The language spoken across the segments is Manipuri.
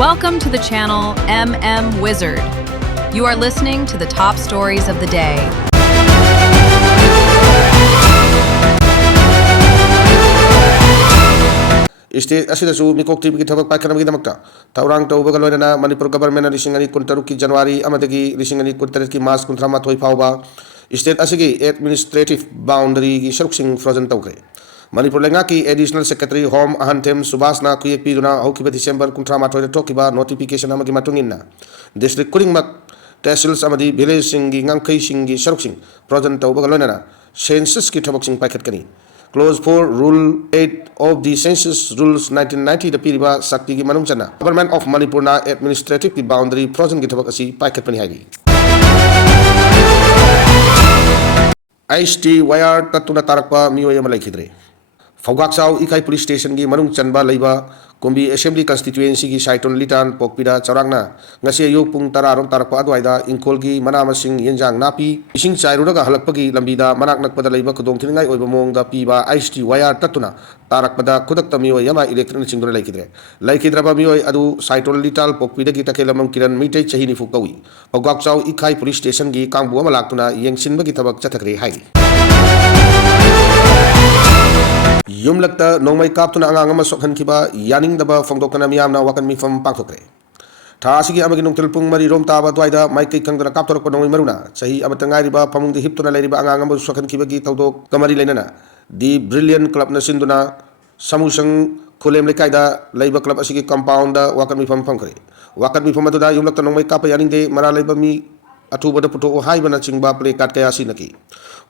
Welcome to the channel Wizard. You are listening to the top stories of the day. State asidasu mikok tibki thabak paikhanamgi damakta taurang taubaga loinana Manipur government lisingani kuntaruki January amadagi lisingani kuntaruki March kuntrama thoi phauba state asigi administrative boundary gi saruksing frozen tawkre Manipur lengaki additional secretary home ahantem subasna kuyek piduna hokiba December kuntrama thoi tokiba notification amagi matunginna district kuringmak tehsils amadi village singi ngangkai singi saruksing frozen taubaga loinana census ki thabak sing paikhatkani Clause 4, Rule 8 of the Census Rules 1990 the Piriba Sakti ki manung chana. Government of Manipur na administrative ki boundary frozen ki thabak asi paikat pani haigi. IST wire tatuna tarakpa miyoy ama laikhidre. Fogaksaw Ikai Police Station ki manung chanba laiba Kumbi Assembly Constituency ki Saiton Litan Pokpida Charangna ngasi ayuk pung tararom tarakpa adwaida Ingkol ki manamasing yenjang napi ising chairuraga halakpagi lambida manak nakpada laiba kudong thiningai oiba mongda piba IST wire tatuna tarakpada kudakta miyoy yama electric chingdona laikhidraba miyoy adu Saiton Lital Pokpida ki takelamang kiran mitei chahini fukawi Fogaksaw Ikai Police Station ki kangbu ama laktuna yengsinba ki tabak chathakre hai Yumlakta nongmai kaptuna angang ama sokhan kiba yaning daba fongdokana miyamna wakan mifam pangthokre tha asigi amagi nungtil pung mari rom taba dwaida maikai kangdana kaptor ko nongmai maruna sahi amata ngairiba pamungdi hiptuna leiriba angang ama sokhan kiba gi tawdok kamari leinana di brilliant club na sinduna samusang khulem lekaida leiba club asigi compound da wakan mifam pangkre wakan mifam aduda yumlakta nongmai kapa yaning de mara leiba mi atubada puto haibana chingba play card kaya sinaki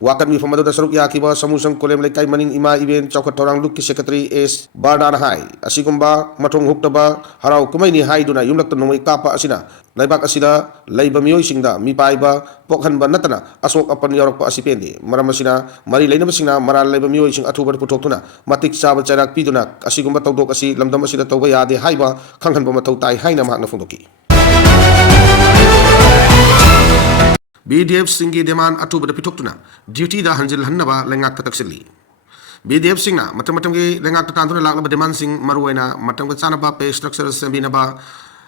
Wakan mi famado da saruk yakiba samusang kolem lekai maning ima event chaukat torang luk ki secretary S Bardan hai asigumba matong huktaba harau kumai ni hai duna yumlak tanong kapa asina laibak asida laiba miyoy singda mi paiba pokhan ba natana asok apan yorok pa asipendi maram asina mari laina basingna maral laiba miyoy sing athubar putok tuna matik saba charak piduna asigumba tawdok asi lamdam asida tawba yade haiba khanghan ba matau tai haina mahna fungdoki BDF singi demand atu bada pitok tuna duty da hanjil hannaba lengak taksili BDF singna matam gi lengak ta tantuna lakna demand sing maruwaina matam ga chana ba pay structure sembina ba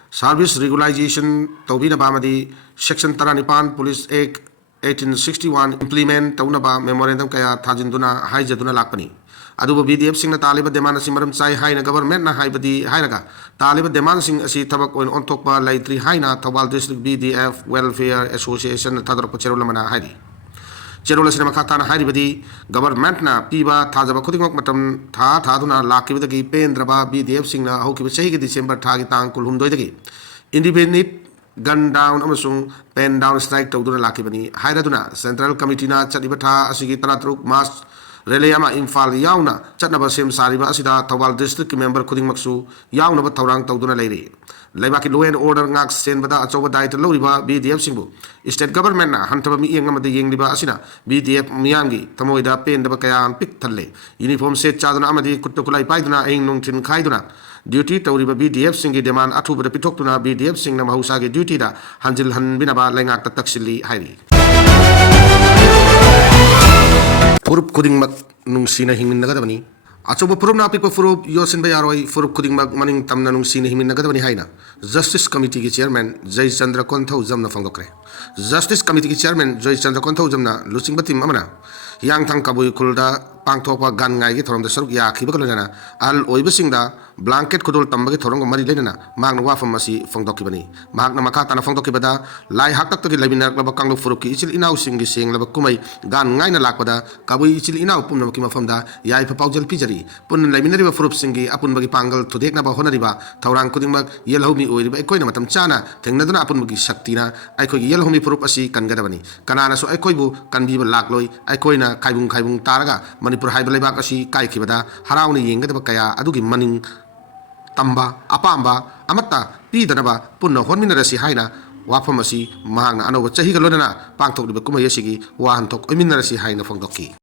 service regularization tawbina ba madi section 35 police act 1861 implement tawna ba memorandum kaya thajinduna haijaduna lakpani aduba BDF singna taliba demand asi maram chai haina government na haibadi hainaga taliba demand sing asi thabak on ontokpa laitri haina Thawal district BDF welfare association thadrok cherula mana hairi cherula sina makhatana hairi badi government na piba thajaba khudingok matam thaduna lakibadagi pendraba BDF singna hokiba chahi December thagi tang kulhum doidagi independent gun down amasung pen down strike tawduna lakibani hairaduna central committee na chadiba tha asigi 33 March Releyama Infal yauna chatnaba sem sariba asida Thawal district member khuding maksu yauna ba thawrang tawduna leiri leibaki law and order ngak sen bada achoba daita loriba BDF singbu state government na hantaba mi engama de yengliba asina BDF miyangi tamoida pen daba kaya pik thalle uniform set chaduna amadi kuttokulai paiduna eng nongthin khaiduna duty tawriba BDF singi demand athuba pitoktuna BDF singna mahusa ge duty da hanjil hanbina ba lengak ta taksili hairi Furup kuding mak nung sina himin nagadabani achoba furup na pikpa furup yosin bayaroi furup kuding mak maning tamna nung sina himin nagadabani haina Justice Committee ki chairman Jai Chandra Konthau jamna fangdokre Justice Committee ki chairman Jai Chandra Konthau jamna lusing batim amana yang thang kabui kulda pangthokpa gan ngai gi thorom da saruk ya khiba kalona al oibasingda blanket khudul tambagi thorong mari lenana magna wafam asi fangdokibani magna makha tana fangdokibada lai haktak gi labina laba kanglo furuki ichil inau singi seng laba kumai gan ngai na lakpada kabui ichil inau pumna ki mafamda yai pa paujal pijari pun laminari ba furup singi apun bagi pangal thudek na ba honariba thorang kuding mak yelhomi oiriba ekoina matam chana thengnaduna apun bagi shaktina aikoi gi yelhomi furup asi kangadabani kanana so aikoi bu kanbiba lakloi aikoina khaibung taraga Manipur haibal leibak asi kai khibada harauni yengadaba kaya adugi maning tamba apamba amata pidanaba punna honminarasi haina wafam asi mahangna anoba chahi galonana pangthok liba kumai asigi wahantok oiminarasi haina fongdoki